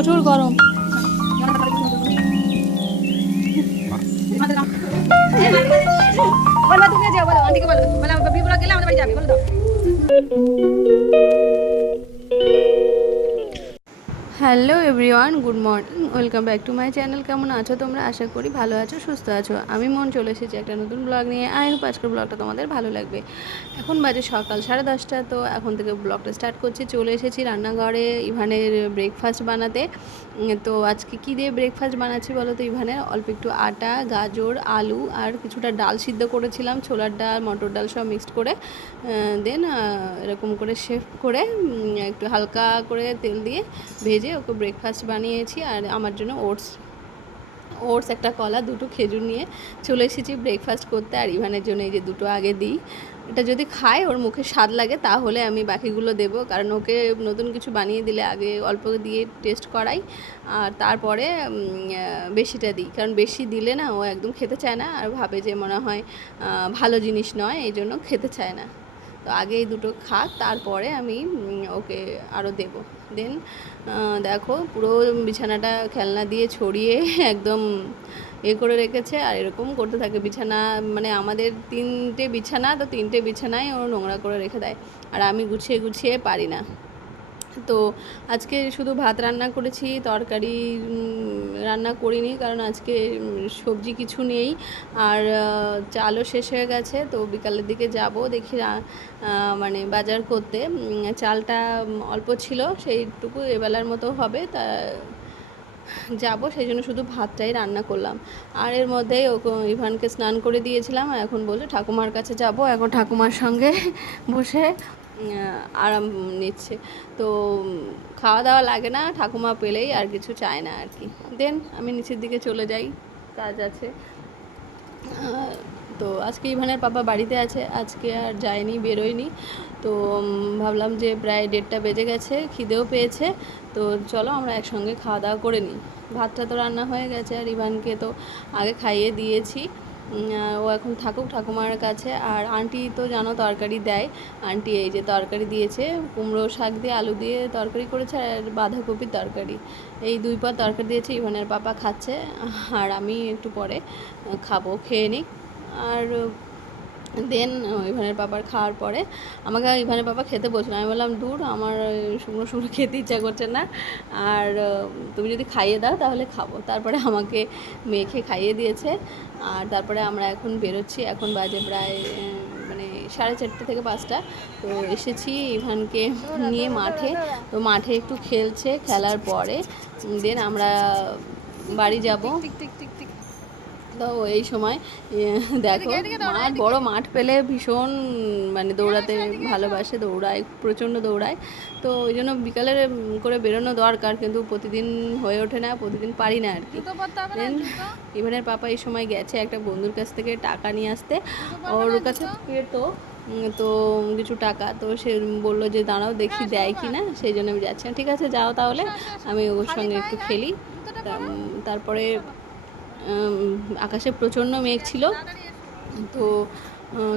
প্রচুর গরম। বলো তুমি যাও, বলো আন্টিকে বলো, বলো বিপুরা গেলে আমাদের বাড়ি যাবে, বলো দাও। Hello everyone, good morning, welcome back to my channel. কেমন আছো তোমরা? আশা করি ভালো আছো, সুস্থ আছো। আমি মন চলে এসেছি একটা নতুন ব্লগ নিয়ে। আই হোপ আজকের ব্লগটা তোমাদের ভালো লাগবে। এখন বাজে সকাল 10:30, তো এখন থেকে ব্লগটা স্টার্ট করছি। চলে এসেছি রান্নাঘরে ইভানের ব্রেকফাস্ট বানাতে। তো আজকে কী দিয়ে ব্রেকফাস্ট বানাচ্ছি বলো তো? ইভানের অল্প একটু আটা, গাজর, আলু আর কিছুটা ডাল সিদ্ধ করেছিলাম, ছোলার ডাল, মটর ডাল সব মিক্সড করে, দেন এরকম করে শেফ করে একটু হালকা করে তেল দিয়ে ভেজে ওকে ব্রেকফাস্ট বানিয়েছি। আর আমার জন্য ওটস একটা কলা, দুটো খেজুর নিয়ে চলে এসেছি ব্রেকফাস্ট করতে। আর ইভানের জন্য এই যে দুটো আগে দিই, এটা যদি খায় ওর মুখে স্বাদ লাগে তাহলে আমি বাকিগুলো দেবো, কারণ ওকে নতুন কিছু বানিয়ে দিলে আগে অল্প দিয়ে টেস্ট করাই আর তারপরে বেশিটা দিই, কারণ বেশি দিলে না ও একদম খেতে চায় না আর ভাবে যে মনে হয় ভালো জিনিস নয়, এই জন্য খেতে চায় না। তো আগে এই দুটো খাক, তারপরে আমি ওকে আরও দেবো। দেন দেখো পুরো বিছানাটা খেলনা দিয়ে ছড়িয়ে একদম করে রেখেছে। আর এরকম করতে থাকে, বিছানা মানে আমাদের 3টে বিছানা, তো 3টে বিছানায় ও নোংরা করে রেখে দেয় আর আমি গুছিয়ে গুছিয়ে পারি না। তো আজকে শুধু ভাত রান্না করেছি, তরকারি রান্না করিনি, কারণ আজকে সবজি কিছু নেই আর চালও শেষ হয়ে গেছে। তো বিকালের দিকে যাব দেখি মানে বাজার করতে। চালটা অল্প ছিল, সেইটুকু এবেলার মতো হবে, তা যাব, সেই জন্য শুধু ভাতটাই রান্না করলাম। আর এর মধ্যেই ইভানকে স্নান করে দিয়েছিলাম, এখন বলে ঠাকুমার কাছে যাব, এখন ঠাকুমার সঙ্গে বসে আরাম নিচ্ছে। তো খাওয়া দাওয়া লাগে না, ঠাকুমা পেলেই আর কিছু চায় না আর কি। দেন আমি নিচের দিকে চলে যাই, কাজ আছে। তো আজকে ইভানের পাপা বাড়িতে আছে, আজকে আর যায়নি, বেরোয়নি। তো ভাবলাম যে প্রায় 1:30 বেজে গেছে, খিদেও পেয়েছে, তো চলো আমরা একসঙ্গে খাওয়া দাওয়া করে নিই। ভাতটা তো রান্না হয়ে গেছে আর ইভানকে তো আগে খাইয়ে দিয়েছি। ও এখন থাকুক ঠাকুমার কাছে। আর আন্টি তো জানো তরকারি দেয়, আন্টি এই যে তরকারি দিয়েছে, কুমড়ো শাক দিয়ে আলু দিয়ে তরকারি করেছে আর বাঁধাকপির তরকারি, এই 2 পদ তরকারি দিয়েছে। ইভানের পাপা খাচ্ছে আর আমি একটু পরে খাবো, খেয়ে নিই। আর দেন ইভানের পাপার খাওয়ার পরে আমাকে ইভানের পাপা খেতে বলছিল, আমি বললাম দূর, আমার শুকনো শুকনো খেতে ইচ্ছা করছে না, আর তুমি যদি খাইয়ে দাও তাহলে খাবো। তারপরে আমাকে মেখে খাইয়ে দিয়েছে আর তারপরে আমরা এখন বেরোচ্ছি। এখন বাজে প্রায় মানে 4:30 থেকে 5টা। তো এসেছি ইভানকে নিয়ে মাঠে, তো মাঠে একটু খেলছে, খেলার পরে দেন আমরা বাড়ি যাব। তো এই সময় দেখো মাঠ, বড় মাঠ পেলে ভীষণ মানে দৌড়াতে ভালোবাসে, দৌড়ায়, প্রচণ্ড দৌড়ায়। তো ওই জন্য বিকালের করে বেরোনো দরকার, কিন্তু প্রতিদিন হয়ে ওঠে না, প্রতিদিন পারি না আর কি। দেন ইভানের পাপা এই সময় গেছে একটা বন্ধুর কাছ থেকে টাকা নিয়ে আসতে, ওর কাছে পেতো তো কিছু টাকা, তো সে বললো যে দাঁড়াও দেখি দেয় কি না, সেই জন্য আমি যাচ্ছি। ঠিক আছে যাও তাহলে, আমি ওর সঙ্গে একটু খেলি। তারপরে আকাশে প্রচণ্ড মেঘ ছিল, তো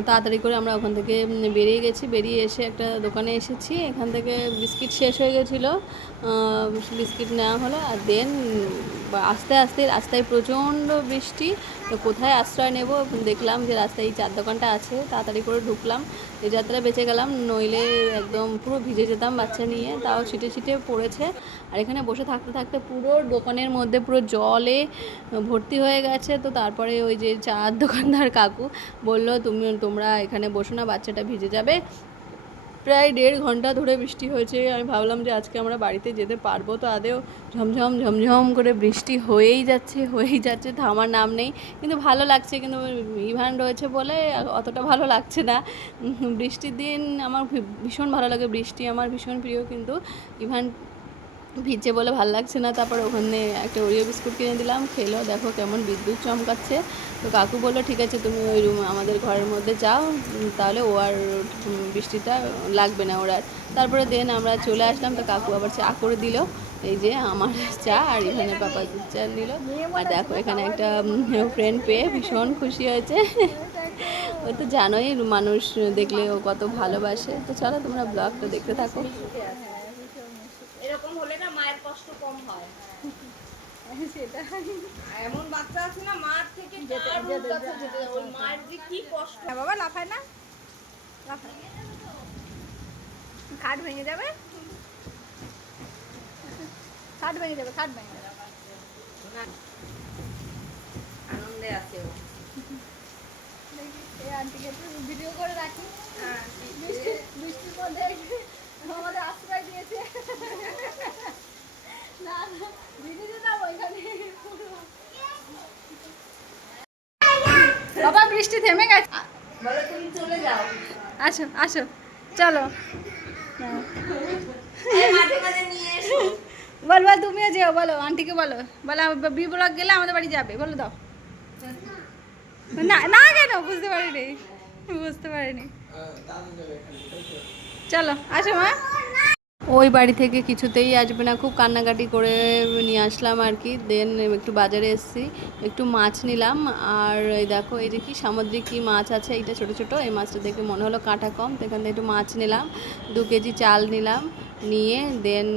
তাড়াতাড়ি করে আমরা ওখান থেকে বেরিয়ে গেছি। বেরিয়ে এসে একটা দোকানে এসেছি, এখান থেকে বিস্কিট শেষ হয়ে গেছিলো, বিস্কিট নেওয়া হলো। আর দেন আস্তে আস্তে রাস্তায় প্রচণ্ড বৃষ্টি, তো কোথায় আশ্রয় নেব, দেখলাম যে রাস্তায় এই চার দোকানটা আছে, তাড়াতাড়ি করে ঢুকলাম, এই যাত্রা বেঁচে গেলাম, নইলে একদম পুরো ভিজে যেতাম বাচ্চা নিয়ে, তাও ছিটে ছিটে পড়েছে। আর এখানে বসে থাকতে থাকতে পুরো দোকানের মধ্যে পুরো জলে ভর্তি হয়ে গেছে। তো তারপরে ওই যে চার দোকানদার কাকু বলল তোমরা এখানে বসো না, বাচ্চাটা ভিজে যাবে। প্রায় 1.5 ঘন্টা ধরে বৃষ্টি হয়েছে। আমি ভাবলাম যে আজকে আমরা বাড়িতে যেতে পারবো তো আদেও, ঝমঝম ঝমঝম করে বৃষ্টি হয়েই যাচ্ছে, থামার নাম নেই। কিন্তু ভালো লাগছে, কিন্তু ইভান রয়েছে বলে অতটা ভালো লাগছে না। বৃষ্টির দিন আমার ভীষণ ভালো লাগে, বৃষ্টি আমার ভীষণ প্রিয়, কিন্তু ইভান ভিজে বলে ভালো লাগছে না। তারপরে ওখানে একটা ওরিও বিস্কুট কিনে দিলাম, খেলো, দেখো কেমন বিদ্যুৎ চমকাচ্ছে। তো কাকু বললো ঠিক আছে তুমি ওই আমাদের ঘরের মধ্যে যাও, তাহলে ও আর বৃষ্টিটা লাগবে না ওর আর। তারপরে দেন আমরা চলে আসলাম, তো কাকু আবার চা করে দিল, এই যে আমার চা আর ইভানের পাপা চা নিল। আর দেখো এখানে একটা ফ্রেন্ড পেয়ে ভীষণ খুশি হয়েছে। ও তো জানোই মানুষ দেখলে ও কত ভালোবাসে। তো চলো তোমরা ব্লগটা দেখতে থাকো। এরকম হলে না মায়ের কষ্ট কম হয়। সেটা এমন বাচ্চা আছে না মার থেকে তার কাছে যেতে যাবে, ওই মায়ের যে কি কষ্ট। হ্যাঁ বাবা, লাফায় না, লাফায়, খাট ভেঙে যাবে, খাট ভেঙে যাবে, খাট ভেঙে যাবে। আনন্দে আছে ও। দেখি এই আন্টিকে একটু ভিডিও করে রাখি। বৃষ্টির মধ্যে আমাদের আশ্রয় দিয়েছে। না না, ভিডিও দিলাম ওইখানে। বাবা বৃষ্টি থেমে গেছে। বলো তুমি চলে যাও। আসো আসো, চলো। এই মাঝে মাঝে নিয়ে এসো। বল বল, তুমিও যেও, বলো আন্টিকে, বলো বলো বি ব্লক গেলে আমাদের বাড়ি যাবে, বলো দাও। না না, কেন? বুঝতে পারিনি, বুঝতে পারিনি। চলো আসো মা। ওই বাড়ি থেকে কিছুতেই আসবে না, খুব কান্নাকাটি করে নিয়ে আসলাম আর কি। দেন একটু বাজারে এসেছি, একটু মাছ নিলাম। আর এই দেখো, এই যে কি সামুদ্রিক কি মাছ আছে, এইটা ছোট ছোট, এই মাছটা দেখে মনে হলো কাঁটা কম, তো এখান থেকে একটু মাছ নিলাম। 2 কেজি চাল নিলাম, নিয়ে দেন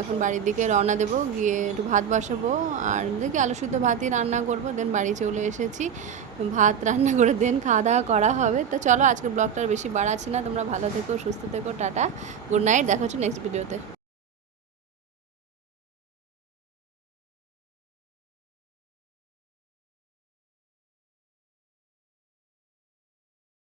এখন বাড়ির দিকে রওনা দেবো, গিয়ে একটু ভাত বসাবো। আর দেখি আলু সিদ্ধ ভাতই রান্না করব। দেন বাড়ি চলে এসেছি, ভাত রান্না করে দেন খাওয়া দাওয়া করা হবে। তো চলো, আজকে ব্লগটা বেশি বাড়াচ্ছি না, তোমরা ভালো থেকো, সুস্থ থেকো, টাটা, গুড নাইট, দেখা হচ্ছে নেক্সট ভিডিওতে।